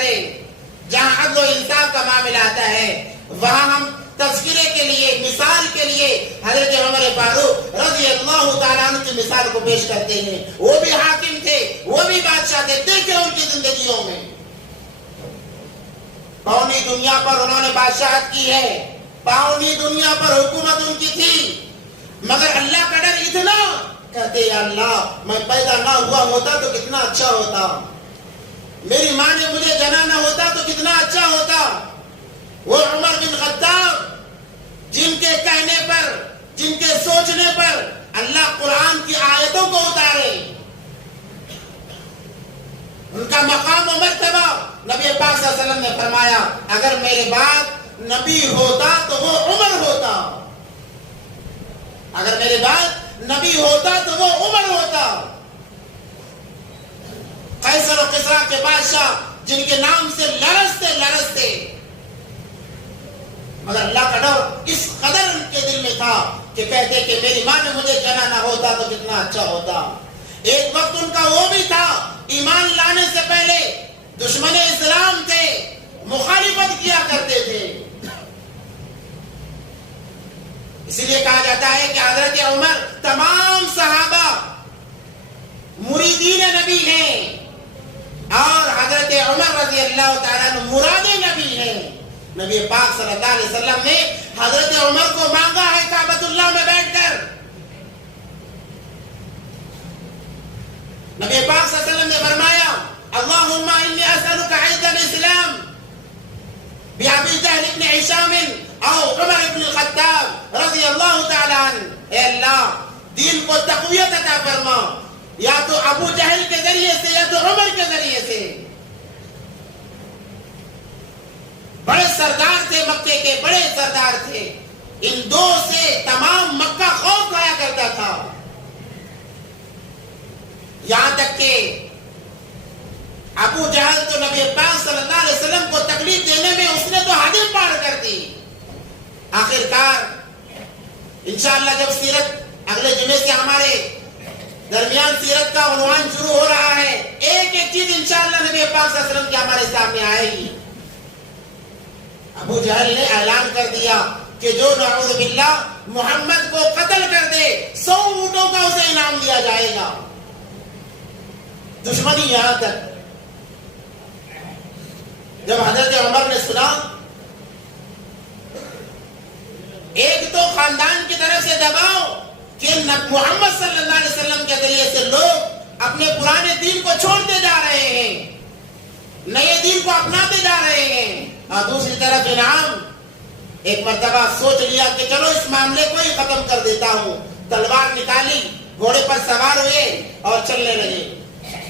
کرے. جہاں عدل و انصاف کا معاملہ آتا ہے وہاں ہم تذکرے کے لیے، مثال کے لیے حضرت عمر فاروق رضی اللہ تعالیٰ عنہ کی مثال کو پیش کرتے ہیں. وہ بھی حاکم تھے، وہ بھی بادشاہ تھے. دیکھیں ان کی زندگیوں میں پوری دنیا پر انہوں نے بادشاہت کی ہے، پوری دنیا پر حکومت ان کی تھی، مگر اللہ کا ڈر اتنا، کہتے یا اللہ میں پیدا نہ ہوا ہوتا تو کتنا اچھا ہوتا، میری ماں نے مجھے جنا نہ ہوتا تو کتنا اچھا ہوتا. وہ عمر بن خطاب جن کے کہنے پر، جن کے سوچنے پر اللہ قرآن کی آیتوں کو اتارے، ان کا مقام و مرتبہ نبی پاک صلی اللہ علیہ وسلم نے فرمایا اگر میرے بعد نبی ہوتا تو وہ عمر ہوتا، اگر میرے بعد نبی ہوتا تو وہ عمر ہوتا. قیصر و کسریٰ کے بادشاہ جن کے نام سے لرزتے، مگر اللہ کا ڈر اس قدر ان کے دل میں تھا کہ کہتے کہ میری ماں نے مجھے جنا نہ ہوتا تو کتنا اچھا ہوتا. ایک وقت ان کا وہ بھی تھا، ایمان لانے سے پہلے دشمن اسلام تھے، مخالفت کیا کرتے تھے. اسی لیے کہا جاتا ہے کہ حضرت عمر تمام صحابہ مریدین نبی ہیں اور حضرت عمر رضی اللہ تعالیٰ عنہ مراد نبی ہیں. نبی پاک صلی اللہ علیہ وسلم نے حضرت عمر کو مانگا ہے کعبۃ اللہ میں بیٹھ کر. نبی پاک صلی اللہ علیہ وسلم نے فرمایا اللہم انی اسألک عز الاسلام بأبی جہل ابن ہشام او عمر ابن الخطاب رضی اللہ تعالی عنہ. اے اللہ دین کو تقویت عطا فرما، یا تو ابو جہل کے ذریعے سے یا تو عمر کے ذریعے سے. بڑے سردار تھے، مکے کے بڑے سردار تھے. ان دو سے تمام مکہ خوف کھایا کرتا تھا، یہاں تک کہ ابو جہل تو نبی پاک صلی اللہ علیہ وسلم کو تکلیف دینے میں اس نے تو حد پار کر دی. آخرکار انشاءاللہ جب سیرت اگلے جمعے سے ہمارے درمیان سیرت کا عنوان شروع ہو رہا ہے، ایک ایک چیز انشاءاللہ نبی پاک صلی اللہ علیہ وسلم کی ہمارے سامنے آئے گی. ابو جہل نے اعلان کر دیا کہ جو نعوذ باللہ محمد کو قتل کر دے 100 اونٹوں کا اسے انعام دیا جائے گا. دشمنی یہاں تک. جب حضرت عمر نے سنا، ایک تو خاندان کی طرف سے دباؤ کہ محمد صلی اللہ علیہ وسلم کے ذریعے سے لوگ اپنے پرانے دین کو چھوڑتے جا رہے ہیں، نئے دین کو اپناتے جا رہے ہیں، اور دوسری طرف انعام. ایک مرتبہ سوچ لیا کہ چلو اس معاملے کو ہی ختم کر دیتا ہوں. تلوار نکالی، گھوڑے پر سوار ہوئے اور چلنے لگے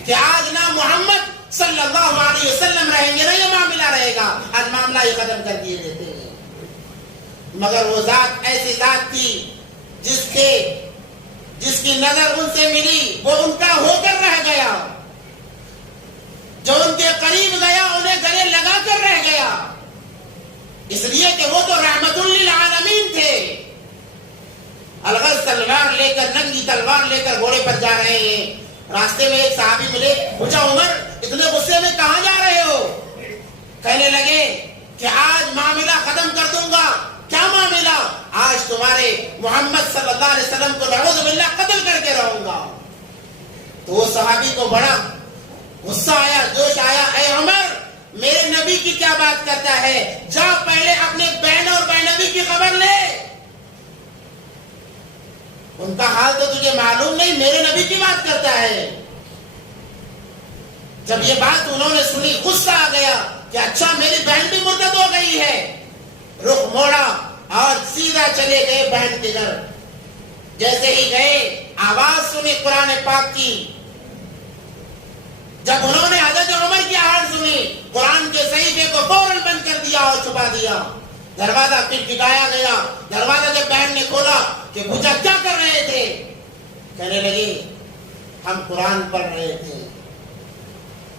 کہ آج نہ محمد صلی اللہ علیہ وسلم رہیں گے نہ یہ معاملہ رہے گا، آج معاملہ ہی ختم کر دیے دیتے ہیں. مگر وہ ذات ایسی ذات تھی جس کی نظر ان سے ملی وہ ان کا ہو کر رہ گیا، جو ان کے قریب گیا انہیں گلے لگا کر رہ گیا، اس لیے کہ وہ تو رحمت للعالمین تھے. الغرض تلوار لے کر، ننگی تلوار لے کر گھوڑے پر جا رہے ہیں. راستے میں ایک صحابی ملے، پوچھا عمر اتنے غصے میں کہاں جا رہے ہو؟ کہنے لگے کہ آج معاملہ ختم کر دوں گا. کیا معاملہ؟ آج تمہارے محمد صلی اللہ علیہ وسلم کو نعوذ باللہ قتل کر کے رہوں گا. تو وہ صحابی کو بڑا غصہ آیا، جوش آیا. اے عمر میرے نبی کی کیا بات کرتا ہے؟ جا پہلے اپنے بہن اور بہنوی کی خبر لے، ان کا حال تو تجھے معلوم نہیں، میرے نبی کی بات کرتا ہے. جب یہ بات انہوں نے سنی غصہ آ گیا کہ اچھا میری بہن بھی مرتد ہو گئی ہے. رخ موڑا اور سیدھا چلے گئے بہن کے گھر. جیسے ہی گئے آواز سنی قرآن پاک کی. جب انہوں نے حضرت عمر کی آواز سنی قرآن کے صحیفے کو فوراً بند کر دیا اور چھپا دیا. دروازہ پھر ٹکایا گیا. دروازہ جب بہن نے کھولا کہ پوچھا کیا کر رہے تھے؟ کہنے لگے ہم قرآن پڑھ رہے تھے.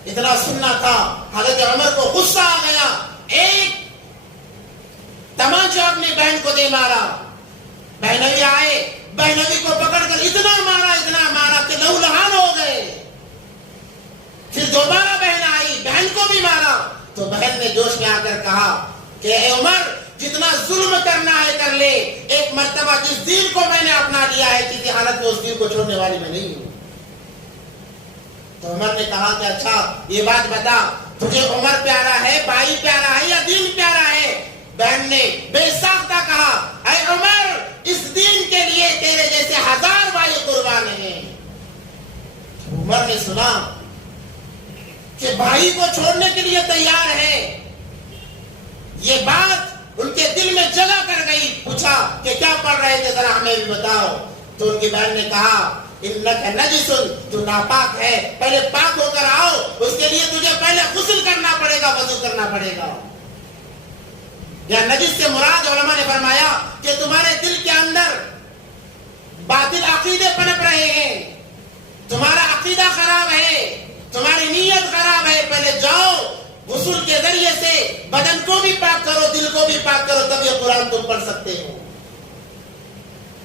اتنا سننا تھا. حضرت عمر کو غصہ آ گیا، ایک تمانچہ اپنی بہن کو دے مارا. بہنوی آئے، بہنوی کو پکڑ کر اتنا مارا کہ لہو لہان ہو گئے. پھر دوبارہ بہن آئی، بہن کو بھی مارا. تو بہن نے جوش میں آ کر کہا کہ اے عمر جتنا ظلم کرنا ہے کر لے، ایک مرتبہ جس دین کو میں نے اپنا لیا ہے کسی حالت میں اس دین کو چھوڑنے والی میں نہیں ہوں۔ تو عمر نے کہا کہ اچھا یہ بات بتا، تجھے عمر پیارا ہے، بھائی پیارا ہے یا دین پیارا ہے؟ بہن نے بے ساختہ کہا اے عمر اس دین کے لیے تیرے جیسے 1000 بھائی قربان ہیں۔ عمر نے سنا کہ بھائی کو چھوڑنے کے لیے تیار ہے، یہ بات ان کے دل میں جگہ کر گئی۔ پوچھا کہ کیا پڑھ رہے تھے، ذرا ہمیں بھی بتاؤ۔ تو ان کی بہن نے کہا انک نجس، تو ناپاک ہے، پہلے پاک ہو کر آؤ، اس کے لیے تجھے پہلے غسل کرنا پڑے گا، وضو کرنا پڑے گا۔ یا نجس سے مراد علماء نے فرمایا کہ تمہارے دل کے اندر باطل عقیدے پنپ رہے ہیں، تمہارا عقیدہ خراب ہے، تمہاری نیت خراب ہے، پہلے جاؤ غسل کے ذریعے سے بدن کو بھی پاک کرو، دل کو بھی پاک کرو، تب یہ قرآن تم پڑھ سکتے ہو۔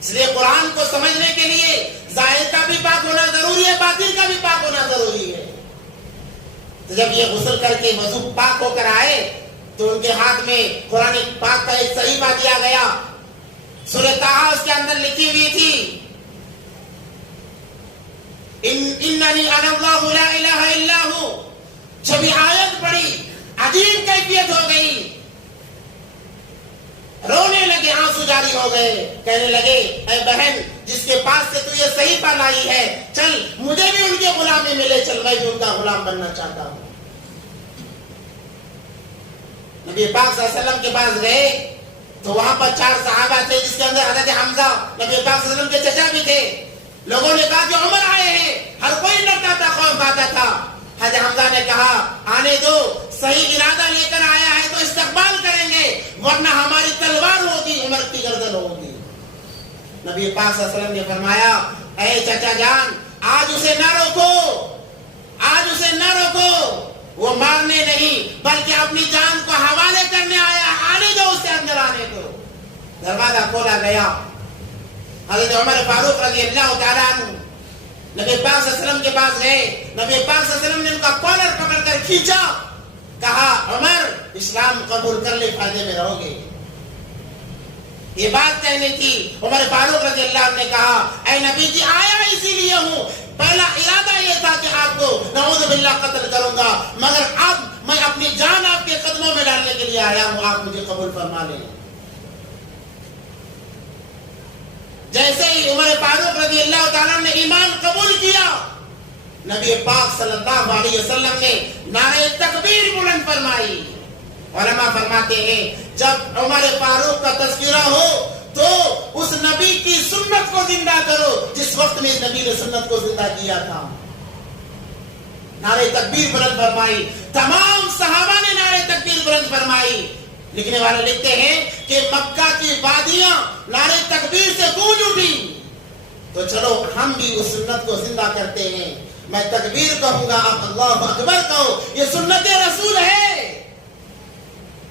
اس لیے قرآن کو سمجھنے کے لیے ظاہر کا بھی پاک ہونا ضروری ہے، باطن کا بھی پاک ہونا ضروری ہے۔ تو جب یہ غسل کر کے وضو پاک ہو کر آئے تو ان کے ہاتھ میں قرآن پاک کا ایک صحیفہ دیا گیا، سورہ طٰہٰ اس کے اندر لکھی ہوئی تھی اننی انا اللہ لا الہ الا ہوں۔ جب یہ آیت پڑھی عجیب کیفیت ہو گئی، رونے لگے، آنسو جاری ہو گئے، کہنے لگے اے بہن جس کے پاس سے تو یہ صحیفہ لائی ہے، چل مجھے بھی ان کے غلامی ملے، چل میں بھی ان کا غلام بننا چاہتا ہوں۔ نبی پاک صلی اللہ علیہ وسلم کے پاس گئے تو وہاں پر 4 صحابہ تھے، جس کے اندر حضرت حمزہ نبی پاک صلی اللہ علیہ وسلم کے چچا بھی تھے۔ لوگوں نے کہا کہ عمر آئے ہیں، ہر کوئی ڈرتا تھا، خوف آتا تھا۔ حضرت حمزہ نے کہا آنے دو، صحیح ارادہ لے کر آیا ہے تو استقبال کریں گے، ورنہ ہماری تلوار ہوگی، عمر کی گردن ہوگی۔ نبی پاک صلی اللہ علیہ وسلم نے فرمایا اے چچا جان آج اسے نہ روکو، آج اسے نہ روکو، وہ مارنے نہیں بلکہ اپنی جان کو حوالے کرنے آیا، آنے دو اسے، اندر آنے دو۔ دروازہ کھولا گیا، حضرت عمر فاروق رضی اللہ تعالیٰ عنہ نبی پاک صلی اللہ علیہ وسلم کے پاس گئے، نبی پاک صلی اللہ علیہ وسلم نے ان کا کالر پکڑ کر کھینچا، کہا عمر اسلام قبول کر لے، فائدے میں رہو گے۔ یہ بات کہنی تھی، عمر فاروق رضی اللہ عنہ نے کہا اے نبی جی آیا اسی لیے ہوں، پہلا ارادہ یہ تھا کہ آپ کو نعوذ باللہ قتل کروں گا، مگر اب میں اپنی جان آپ کے قدموں میں ڈالنے کے لیے آیا ہوں، آپ مجھے قبول فرما لیں۔ جیسے ہی عمر فاروق رضی اللہ تعالیٰ نے ایمان قبول کیا، نبی پاک صلی اللہ علیہ وسلم نے نعرہ تکبیر بلند فرمائی۔ علماء فرماتے ہیں جب عمر فاروق کا تذکرہ ہو تو اس نبی کی سنت کو زندہ کرو جس وقت میں نبی نے سنت کو زندہ کیا تھا۔ نعرہ تکبیر بلند فرمائی، تمام صحابہ نے نعرہ تکبیر بلند فرمائی۔ لکھنے والے لکھتے ہیں کہ مکہ کی وادیاں نعرہ تکبیر سے گونج اٹھی۔ تو چلو ہم بھی اس سنت کو زندہ کرتے ہیں، میں تکبیر کہوں گا، آپ اللہ اکبر کہو، یہ سنت رسول ہے،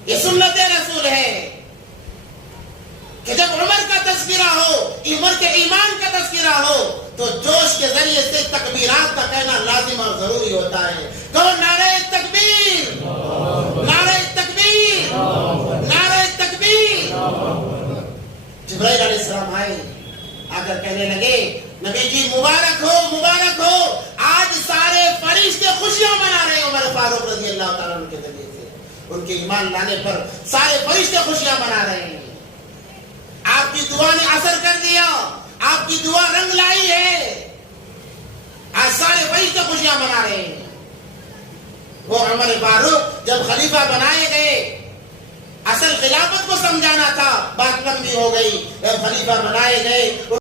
یہ سنت رسول ہے کہ جب عمر کا تذکرہ ہو، عمر کے ایمان کا تذکرہ ہو تو جوش کے ذریعے سے تکبیرات کا کہنا لازم اور ضروری ہوتا ہے۔ کہو نعرہ تکبیر، نعرہ تکبیر، نعرہ تکبیر۔ جبرائیل علیہ السلام آئے، آ کر کہنے لگے نبی جی مبارک ہو، مبارک ہو، آج سارے فرشتے خوشیاں منا رہے ہیں عمر فاروق رضی اللہ تعالیٰ عنہ کے ذریعے سے، ان کے ایمان لانے پر سارے فرشتے خوشیاں منا رہے ہیں۔ آپ کی دعا نے اثر کر دیا، آپ کی دعا رنگ لائی ہے، آج سارے فرشتے خوشیاں منا رہے ہیں۔ وہ عمر فاروق جب خلیفہ بنائے گئے، اصل خلافت کو سمجھانا تھا، بات لمبی ہو گئی، جب خلیفہ بنائے گئے